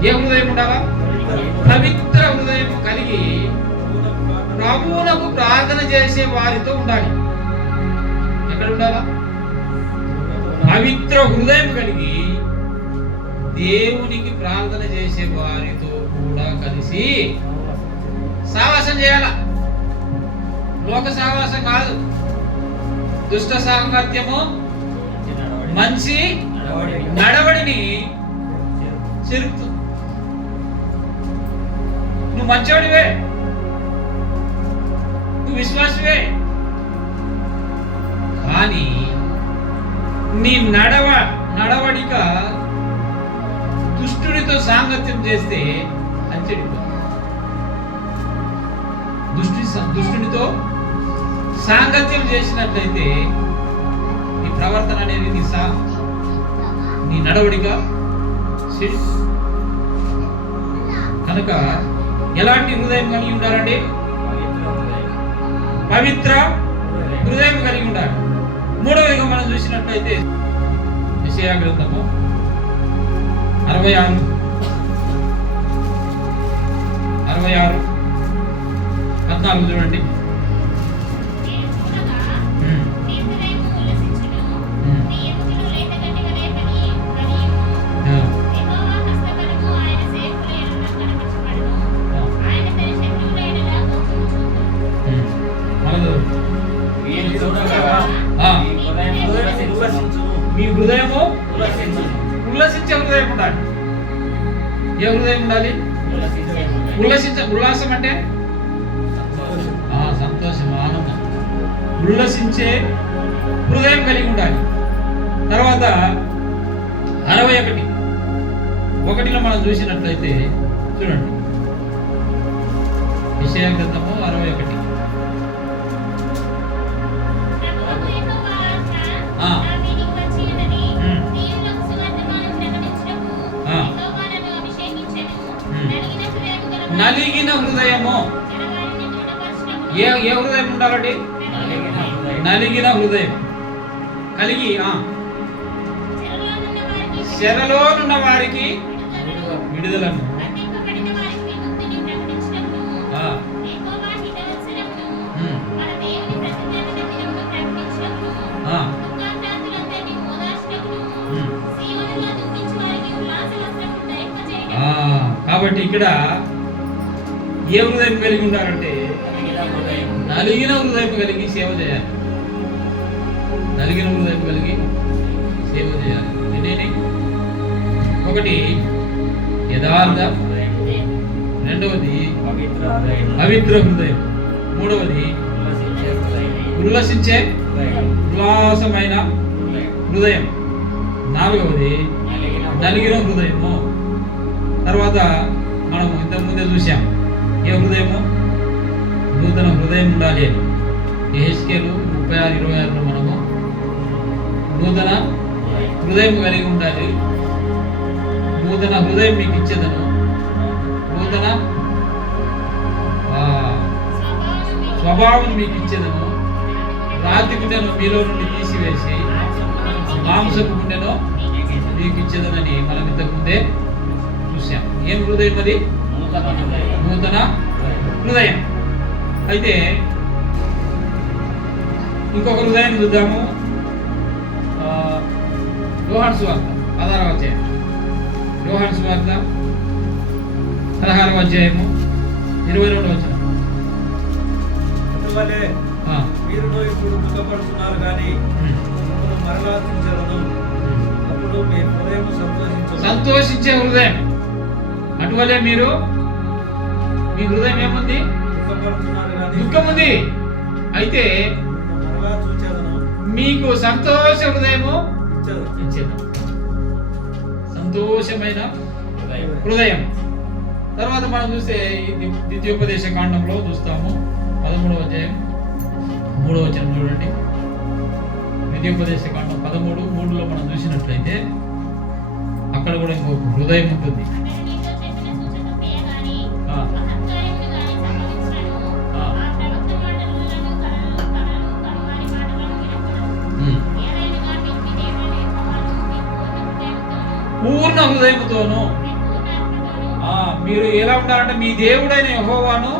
ఏ హృదయం ఉండాలా? పవిత్ర హృదయం కలిగి ప్రభువునకు ప్రార్థన చేసే వారితో ఉండాలి. ఎక్కడ ఉండాలా? పవిత్ర హృదయం కలిగి దేవునికి ప్రార్థన చేసే వారితో కూడా కలిసి సావాసం చేయాల. లోక సావాసం కాదు, దుష్ట సాంగత్యము మంచి నడవడిని చెరుపుతుంది. నువ్వు మంచివాడివే, నువ్వు విశ్వాసవే, కానీ నీ నడవడిక దుష్టునితో సాంగత్యం చేస్తే అది చెడిపోతుంది. దుష్టునితో సాంగత్యం చేసినట్లయితే నీ ప్రవర్తన అనేది నీ నడవడిక చెడి. కనుక ఎలాంటి హృదయం కలిగి ఉండాలండి? పవిత్ర హృదయం కలిగి ఉండాలి. మూడవదిగా మనం చూసినట్లయితే యెషయా గ్రంథము 66:14 చూడండి. మీ హృదయము ఉల్లసించే హృదయం ఉండాలి. ఏ హృదయం ఉండాలి? ఉల్లాసం అంటే సంతోషం, ఆనందం. ఉల్లసించే హృదయం కలిగి ఉండాలి. తర్వాత 61:1 మనం చూసినట్లయితే చూడండి, యెషయా గ్రంథము 61. నలిగిన హృదయము ఏ హృదయం ఉండాలండి? నలిగిన హృదయం కలిగి చెరలోనున్న వారికి విడుదలను కాబట్టి ఇక్కడ ఏ హృదయం కలిగి ఉండాలంటే నలిగిన హృదయం కలిగి సేవ చేయాలి. నలిగిన హృదయం కలిగి సేవ చేయాలి. ఎన్ని? ఒకటి యథార్థ, రెండవది పవిత్ర హృదయం, మూడవది ఉల్లాసించే ఉల్లాసమైన హృదయం, నాలుగవది నలిగిన హృదయము. తర్వాత మనము ఇంతకుముందే చూసాం ఏ హృదయము? నూతన హృదయం ఉండాలి. యెహెజ్కేలు 36:26లో మనము నూతన హృదయం కలిగి ఉండాలి. నూతన హృదయం మీకు ఇచ్చేదను, నూతన స్వభావం మీకు ఇచ్చేదను, రాతి గుండెను మీలో నుండి తీసివేసి మాంసపు గుండెను మీకు ఇచ్చేదనని మనం ఇంతకుముందే చూసాం. ఏం హృదయం అది? నూతన హృదయం. అయితే ఇంకొక హృదయం చూద్దాము. యోహాను సువార్త 16వ అధ్యాయం, యోహాను సువార్త 16వ అధ్యాయము 22వ వచనం. అందువల్లే మీరు ఇప్పుడు దుఃఖపడుతున్నారు కానీ మరలా చూచెదను, అప్పుడు మీ హృదయం సంతోషించే హృదయం. అటువలే మీరు మీ హృదయం ఏముంది? దుఃఖం ఉంది. అయితే మీకు సంతోష హృదయము ఇచ్చేద్దాం. సంతోషమైన హృదయం. తర్వాత మనం చూస్తే ద్వితీయోపదేశ కాండంలో చూస్తాము 13వ అధ్యాయం 3వ వచనం చూడండి. ద్వితీయోపదేశ కాండం 13:3లో మనం చూసినట్లయితే అక్కడ కూడా ఇంకొక హృదయం ఉంటుంది. పూర్ణ హృదయముతోను. మీరు ఎలా ఉండాలంటే మీ దేవుడైన యెహోవాను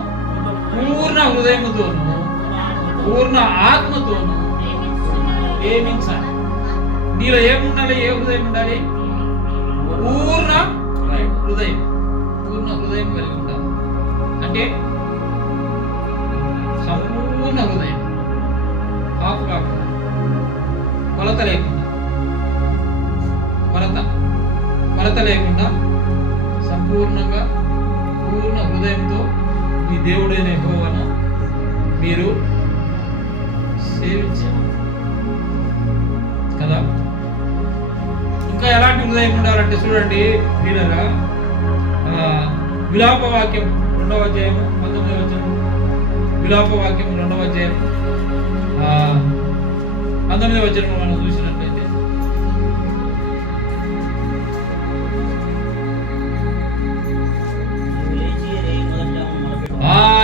పూర్ణ హృదయముతోను పూర్ణ ఆత్మతోను ప్రేమించాలి. నీలో ఏముండాలి? ఏ హృదయం ఉండాలి? పూర్ణ హృదయం. పూర్ణ హృదయం కలిగి ఉండాలి. అంటే సంపూర్ణ హృదయం, హాఫ్ కాకుండా, కొలత లేకుండా, కొలత లేకుండా సంపూర్ణంగా పూర్ణ హృదయంతో మీ దేవుడైన యెహోవాను మీరు సేవించాలి కదా. ఇంకా ఎలాంటి హృదయం ఉండాలంటే చూడండి వీళ్ళగా విలాప వాక్యం 2వ అధ్యాయం 19వ వచనం. విలాప వాక్యం 2వ అధ్యాయం 19వ వచనం మనం చూసినట్లయితే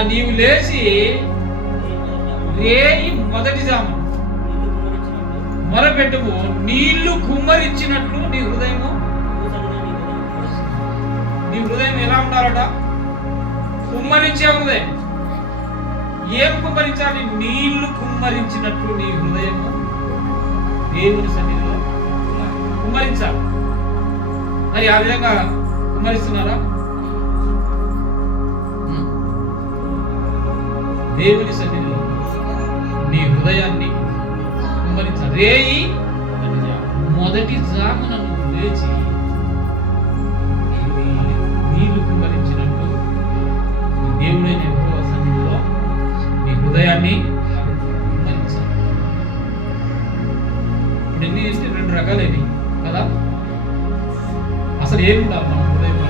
నీవు లేచి రేయి మొదటి జాము మొరపెట్టుము, నీళ్లు కుమ్మరించినట్లు నీ హృదయము. నీ హృదయం ఎలా ఉండాలట? కుమ్మరించే హృదయం. ఏం కుమ్మరించాలి? నీళ్లు కుమ్మరించినట్లు నీ హృదయము దేవుని సన్నిధిలో కుమ్మరించాలి. మరి ఆ విధంగా కుమ్మరిస్తున్నారా? దేవుని సన్నిధిలో నీ హృదయాన్ని కుమ్మరించాలి. రేయి మొదటి జామున నువ్వు లేచి నీళ్లు కుమ్మరించినట్టు దేవుడైన యెహోవా సన్నిధిలో నీ హృదయాన్ని కుమ్మరించాలి. ఇప్పుడు ఎన్ని 2 రకాలేవి కదా. అసలు ఏమి ఉండాలి మన హృదయంలో?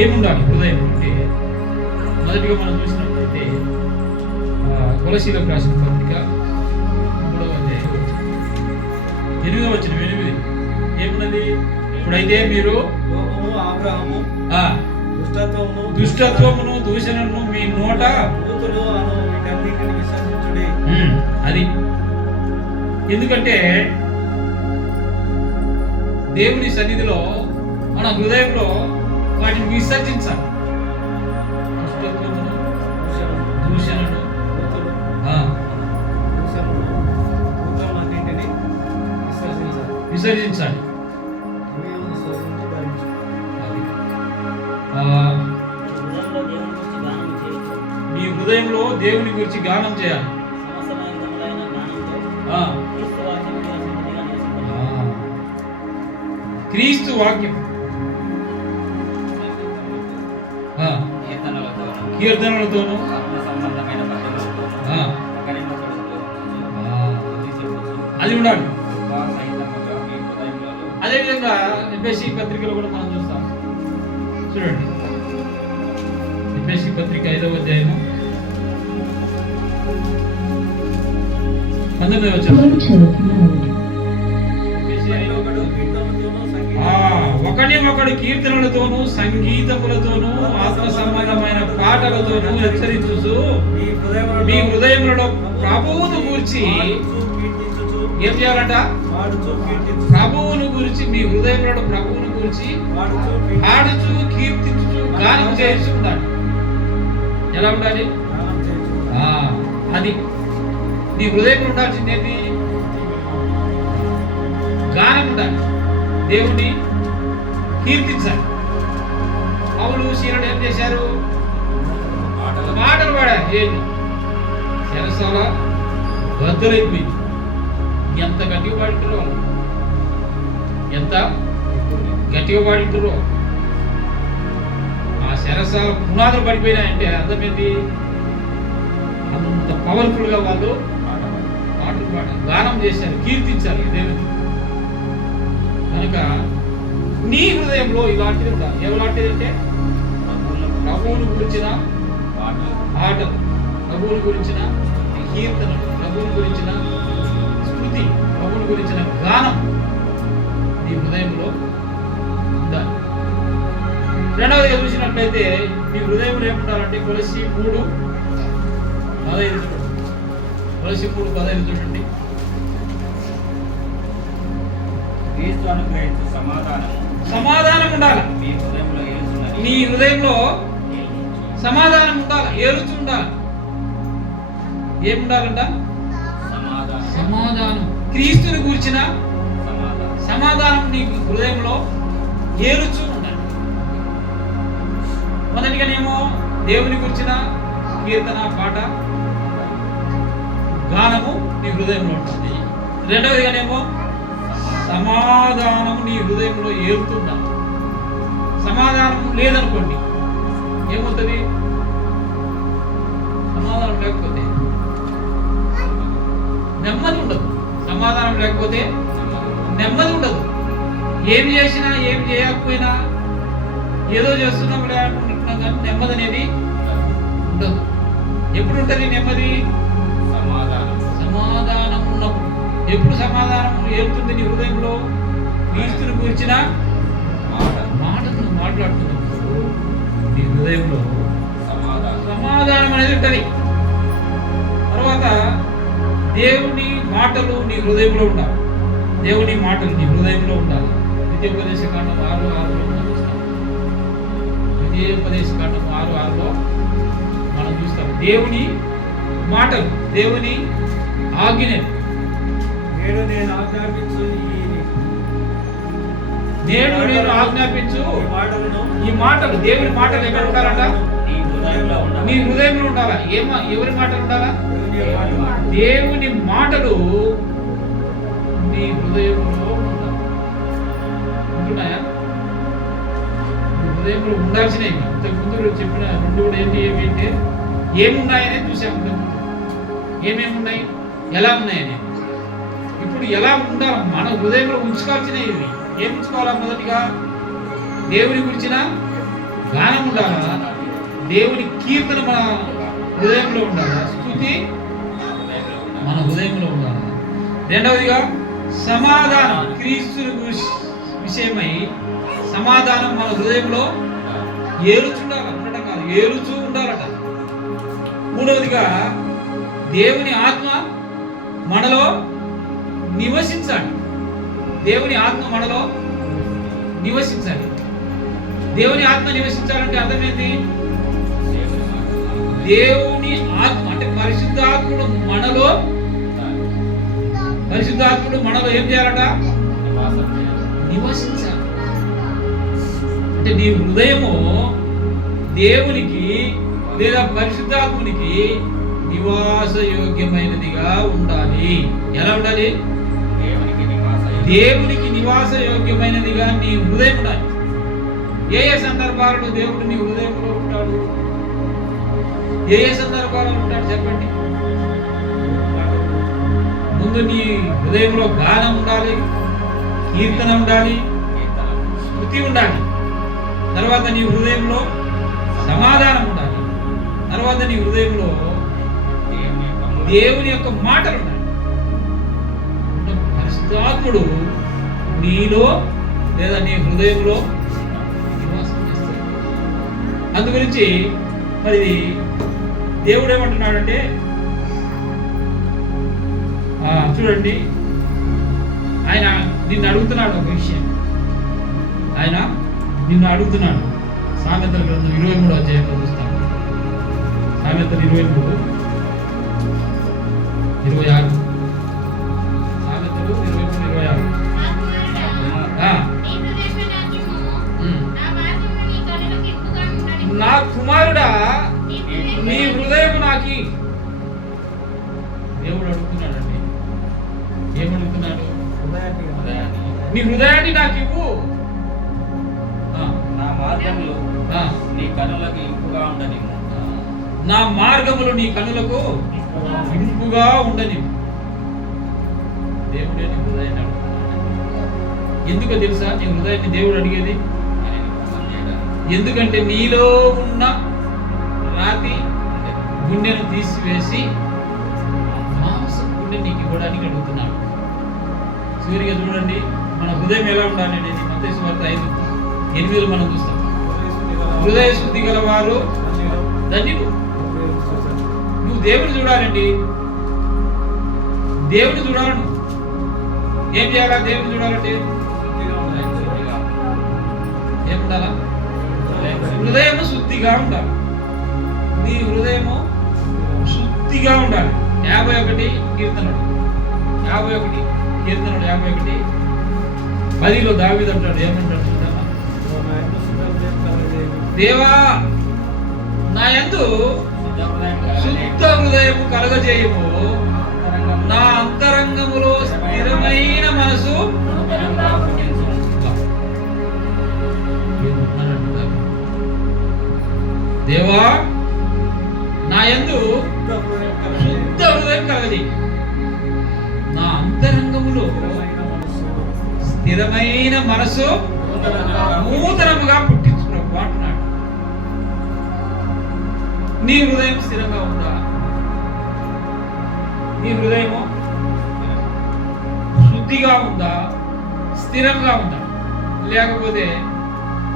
ఏముండాలి హృదయం అంటే? మొదటిగా మనం చూసినట్లయితే కొలసీలకు రాసిన పత్రిక 3వ అధ్యాయం 8వ వచనం. ఏమున్నది? ఇప్పుడైతే మీరు కోపము, అబ్రహాము ఆ, దుష్టత్వమును దూషణను మీ నోట బూతులు అను వీటన్నిటిని విసర్జించుడి. అది ఎందుకంటే దేవుని సన్నిధిలో మన హృదయంలో వాటిని విసర్జించాలి. దుష్టత్వమును దూషణను బూతులు అన్నింటిని విసర్జించాలి. అది మీ హృదయంలో దేవుని గురించి గానం చేయాలి. క్రీస్తు వాక్యం కీర్తనలతోనూ అది ఉండాలి. అదేవిధంగా ఎఫెసీ పత్రికలో కూడా మనం చూస్తాం. చూడండి, ఎఫెసీ పత్రిక 5వ అధ్యాయము 19వ వచనం. ఒకడు కీర్తనలతోనూ సంగీతములతోనూ ఆత్మ సంబంధమైన పాటలతోనూ హెచ్చరించుచు మీ హృదయములలో ప్రభువును గూర్చి ఏం చేయాలంట? ప్రభువును గురించి మీ హృదయంలో ప్రభువును గురించి ఆడుచు కీర్తించు గానం చేస్తూ ఉండాలి. ఎలా ఉండాలి? అది నీ హృదయంలో ఉండాల్సింది ఏంటి? గానం ఉండాలి. దేవుణ్ణి కీర్తించాలి. పౌలు శీలుడు ఏం చేశారు? పాటలు పాడారు. ఏంటి? శరసాల బద్దలైపోయింది. ఎంత గట్టిగా పాడుతారో వాళ్ళు, ఎంత గట్టిగా పాడుతారో. ఆ శరసాల పునాదులు పడిపోయినాయంటే అర్థం ఏంటి? అంత పవర్ఫుల్ గా వాళ్ళు పాటలు పాడారు, గానం చేశారు, కీర్తించారు దేవుని. కనుక నీ హృదయంలో ఇలాంటిది ఉండాలి. ఎలాంటిది అంటే ప్రభువును గురించిన పాటలు, ప్రభువును గురించిన కీర్తనలు, ప్రభువును గురించిన స్తుతి, ప్రభువును గురించిన గానం నీ హృదయంలో ఉండాలి. రెండవదిగా చూసినట్లయితే నీ హృదయంలో ఏముండాలంటే కొలసి 3:15 చూడండి. కొలసి 3:15 చూడండి. సమాధానం ఉండాలి. నీ హృదయంలో సమాధానం ఉండాలి, ఏలుచు ఉండాలి. ఏముండాలంట? సమాధానం. క్రీస్తుని గూర్చిన సమాధానం నీ హృదయంలో ఏలుచు ఉండాలి. మొదటిగానేమో దేవుని గురించిన కీర్తన, పాట, గానము నీ హృదయంలో ఉంటుంది. రెండవదిగానేమో సమాధానం నీ హృదయంలో ఏలుతుందా. సమాధానం లేదనుకోండి, ఏమవుతుంది? సమాధానం లేకపోతే నెమ్మది ఉండదు. సమాధానం లేకపోతే నెమ్మది ఉండదు. ఏం చేసినా ఏం చేయకపోయినా ఏదో చేస్తున్నాం అనుకుంటున్నాం, కానీ నెమ్మది అనేది ఉండదు. ఎప్పుడు ఉంటుంది నెమ్మది? సమాధానం ఉన్నప్పుడు. ఎప్పుడు సమాధానం ఏలుతుంది నీ హృదయంలో? క్రీస్తుని గురించిన మాటను మాట్లాడుతున్నప్పుడు నీ హృదయంలో సమాధానం అనేది ఉంటుంది. తర్వాత దేవుని మాటలు నీ హృదయంలో ఉండాలి. దేవుని మాటలు నీ హృదయంలో ఉండాలి. ద్వితీయోపదేశకాండం 6:6లో మనం చూస్తాం. ద్వితీయోపదేశకాండం 6:6లో మనం చూస్తాం దేవుని మాటలు, దేవుని ఆజ్ఞలు. నేడు నేను ఆజ్ఞాపించు ఈ మాటలు. దేవుని మాటలు ఎక్కడ ఉండాలంట? నీ హృదయంలో ఉండాలా. ఎవరి మాటలు ఉండాలా? దేవుని మాటలు నీ హృదయంలో ఉంటున్నాయా? హృదయంలో ఉండాల్సినవి. ఇంతకుముందు చెప్పిన రెండు కూడా ఏమి అంటే ఏమున్నాయనే చూసాము. ఏమేమి ఉన్నాయి, ఎలా ఉన్నాయని. ఇప్పుడు ఎలా ఉండాలి? మన హృదయంలో ఉంచుకోవాల్సినవి ఇవి. ఏం ఉంచుకోవాలా? మొదటిగా దేవుని గురించిన గానం ఉండాలా, దేవుని కీర్తన మన హృదయంలో ఉండాలా, స్తుతి మన హృదయంలో ఉండాలా. రెండవదిగా సమాధానం, క్రీస్తు విషయమై సమాధానం మన హృదయంలో ఏలుచుండాలి, ఉండటం కాదు, ఏలుచూ ఉండాలట. మూడవదిగా దేవుని ఆత్మ మనలో నివసించాలి. దేవుని ఆత్మ మనలో నివసించాలి. దేవుని ఆత్మ నివసించాలంటే అర్థమైంది, దేవుని ఆత్మ అంటే పరిశుద్ధాత్ముడు మనలో ఏం చేయాలట? నివసించాలి. అంటే నీ హృదయము దేవునికి లేదా పరిశుద్ధాత్మునికి నివాస యోగ్యమైనదిగా ఉండాలి. ఎలా ఉండాలి? దేవునికి నివాస యోగ్యమైనదిగా నీ హృదయం ఉండాలి. ఏ ఏ సందర్భాలలో దేవుడు నీ హృదయంలో ఉంటాడు? ఏ ఏ సందర్భాలలో ఉంటాడు చెప్పండి. ముందు నీ హృదయంలో గానం ఉండాలి, కీర్తన ఉండాలి, స్తుతి ఉండాలి. తర్వాత నీ హృదయంలో సమాధానం ఉండాలి. తర్వాత నీ హృదయంలో దేవుని యొక్క మాటలు ఉండాలి. పరిశుద్ధాత్ముడు నీలో లేదా నీ హృదయంలో నివాసం చేస్తాడు. అందు గురించి మరి దేవుడు ఏమంటున్నాడంటే, చూడండి, ఆయన నిన్ను అడుగుతున్నాడు ఒక విషయం. ఆయన నిన్ను అడుగుతున్నాడు. సామెతల గ్రంథం 23వ అధ్యాయంలో చూస్తాం. సామెతలు 23, 26. సామెతలు 23, 26. నా కుమారుడా నీ హృదయం నాకి. దేవుడు అడుగుతున్నాడండి. ఏమడుగుతున్నాడు? నీ హృదయాన్ని నాకు ఇవ్వు. నా మార్గములు నీ కనులకు ఇంపుగా ఉండని. నా మార్గములు నీ కనులకు ఇంపుగా ఉండని. దేవుడే నీ హృదయాన్ని అడుగుతున్నాడు. ఎందుకో తెలుసా నీ హృదయాన్ని దేవుడు అడిగేది? ఎందుకంటే నీలో ఉన్న రాతి గుండెను తీసివేసి మాంసం గుండె నీకు ఇవ్వడానికి అడుగుతున్నాడు. సూర్యుగా చూడండి, మన హృదయం ఎలా ఉండాలి అనేది మత్తయి సువార్త 5:8 మనం చూస్తాం. హృదయ శుద్ధి గల వారు ధన్యులు. నువ్వు దేవుని చూడాలండి. దేవుని చూడాలను ఏం చేయాలా? దేవుని చూడాలంటే ఏముండాలా? హృదయము శుద్ధిగా ఉండాలి. నీ హృదయము శుద్ధిగా ఉండాలి. 51 కీర్తనలు 10లో దావీదు అంటాడు, ఏమంటాడు? దేవా నా యందు శుద్ధ హృదయము కలగజేయము, నా అంతరంగములో స్థిరమైన మనసు. దేవా నా యందు శుద్ధ హృదయం కలగజేయి, నా అంతరంగములో స్థిరమైన మనసు నూతనముగా పుట్టించుకున్నాడు అంటున్నాడు. నీ హృదయం స్థిరంగా ఉందా? నీ హృదయము శుద్ధిగా ఉందా? స్థిరంగా ఉందా? లేకపోతే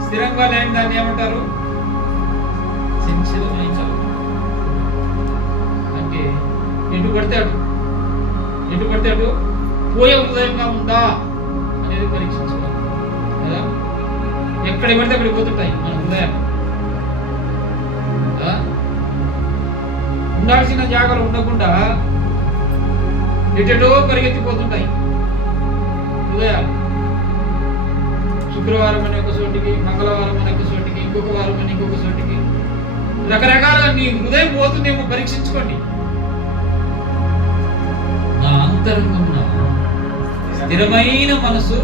స్థిరంగా లేని దాన్ని ఏమంటారు? చంచలమైంచాలి. అంటే ఎటు పడితే అటు పోయే హృదయంగా ఉందా అనేది పరీక్షించుకోవాలి కదా. ఎక్కడ పడితే అక్కడికి పోతుంటాయి మన హృదయాలు. ఉండాల్సిన జాగాలు ఉండకుండా ఎటెటో పరిగెత్తిపోతుంటాయి హృదయాలు. శుక్రవారం అనే ఒక చోటికి, మంగళవారం అనే ఒక చోటికి, ఇంకొక వారం అని ఇంకొక చోటికి, రకరకాలుగా నీ హృదయం పోతుందేమో పరీక్షించుకోండి. నా అంతరంగమున స్థిరమైన మనసు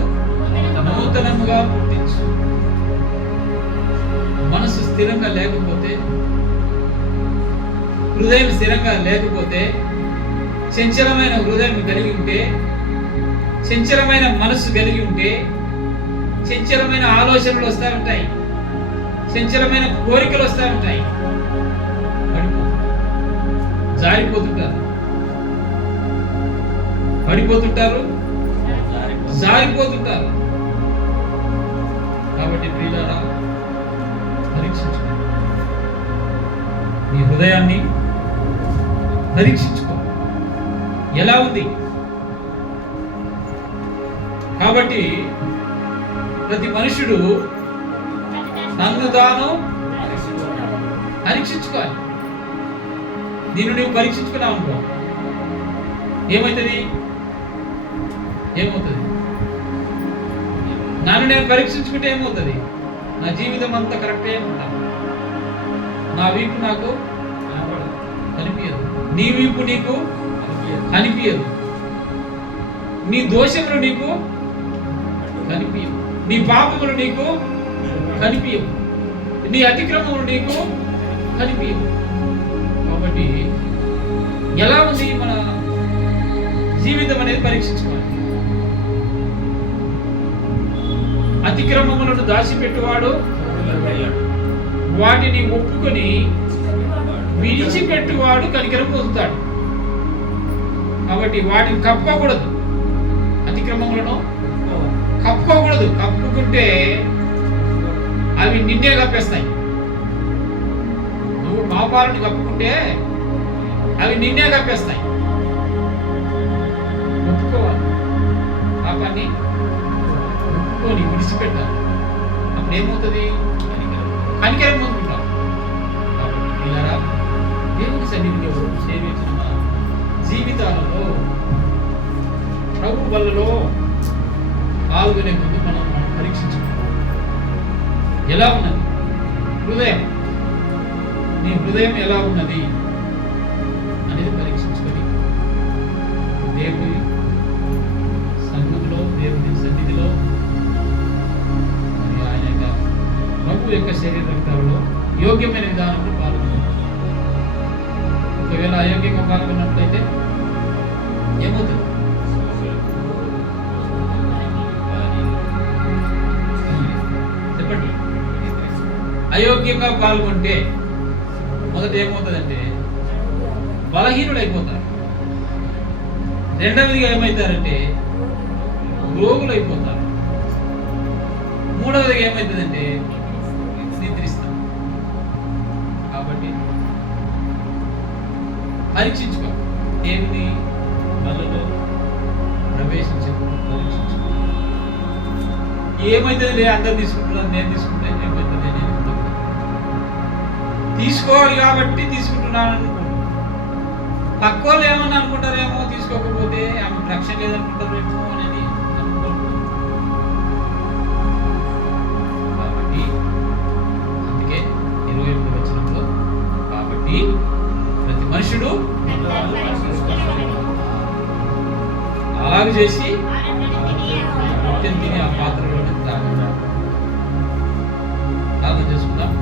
నూతనముగా పుట్టించు. మనసు స్థిరంగా లేకపోతే, హృదయం స్థిరంగా లేకపోతే, చంచలమైన హృదయం కలిగి ఉంటే, చంచలమైన మనసు కలిగి ఉంటే, చంచలమైన ఆలోచనలు వస్తూ ఉంటాయి, చంచలమైన కోరికలు వస్తూ ఉంటాయి. పడిపోతుంటారు, జారిపోతుంటారు. కాబట్టి కాబట్టి ప్రియులారా, పరీక్షించుకో, నీ హృదయాన్ని పరీక్షించుకో, ఎలా ఉంది. కాబట్టి ప్రతి మనుషుడు నన్ను తాను పరీక్షించుకోవాలి. నిన్ను నువ్వు పరీక్షించుకున్నావు అనుకో, ఏమవుతుంది? నన్ను నేను పరీక్షించుకుంటే ఏమవుతుంది? నా జీవితం అంతా కరెక్టే ఉంటాను. నా వీపు నాకు కనిపించదు, నీ వీపు నీకు కనిపించదు, నీ దోషములు నీకు కనిపించదు, నీ పాపములు నీకు కనిపించవు, నీ అతిక్రమములు నీకు కనిపించవు. కాబట్టి ఎలా ఉంది మన జీవితం అనేది పరీక్షించుకోవాలి. అతిక్రమములను దాచిపెట్టువాడు వాటిని ఒప్పుకొని విడిచిపెట్టువాడు కనికరం పొందుతాడు. కాబట్టి వాటిని కప్పకూడదు, అతిక్రమములను కప్పుకోకూడదు. కప్పుకుంటే అవి నిన్నే కప్పేస్తాయి. నువ్వు పాపాలను కప్పుకుంటే అవి నిన్నే కప్పేస్తాయి. ఒప్పుకోవాలి, పాపాన్ని ఒప్పుకొని విడిచిపెట్టాలి. అప్పుడు ఏమవుతుంది? కనికరం పొందుకుంటాం. కాబట్టి పిల్లరా, దేవుని సన్నిధిలో సేవించిన జీవితాలలో ప్రభు వల్లలో పాల్గొనే ముందు మనం పరీక్షించుకోవాలి. ఎలా ఉన్నది హృదయం? నీ హృదయం ఎలా ఉన్నది అనేది పరీక్షించుకొని దేవుని సన్నిధిలో, దేవుని సన్నిధిలో, మరి ఆయన యొక్క ప్రభు యొక్క శరీర రక్తాలలో యోగ్యమైన విధానంలో పాల్గొనాలి. ఒకవేళ అయోగ్యంగా పాల్గొన్నట్లయితే ఏమవుతుంది? చెప్పండి. అయోగ్యంగా పాల్గొంటే మొదట ఏమవుతుందంటే బలహీనుడు అయిపోతారు. రెండవదిగా ఏమవుతారంటే రోగులు అయిపోతారు. మూడవదిగా ఏమవుతుందంటే నిద్రిస్తారు. కాబట్టి పరీక్షించుకో, దేవుని బలలో ప్రవేశించే పరీక్షించుకో. ఏమైతుంది? అందరు తీసుకుంటున్నాను, నేను తీసుకుంటాను, ఏమవుతుంది? తీసుకోవాలి కాబట్టి తీసుకుంటున్నాను అనుకో. తక్కువ ఏమని అనుకుంటారేమో, తీసుకోకపోతే ఆమె రక్షణ లేదనుకుంటారేమో అనేది అనుకోకూడదు. కాబట్టి అందుకే 21వ వచనంలో, కాబట్టి ప్రతి మనుషుడు అలాగే చేసి తిని ఆ పాత్రలో తాగుతాడు. ప్రార్థన చేసుకుందాం.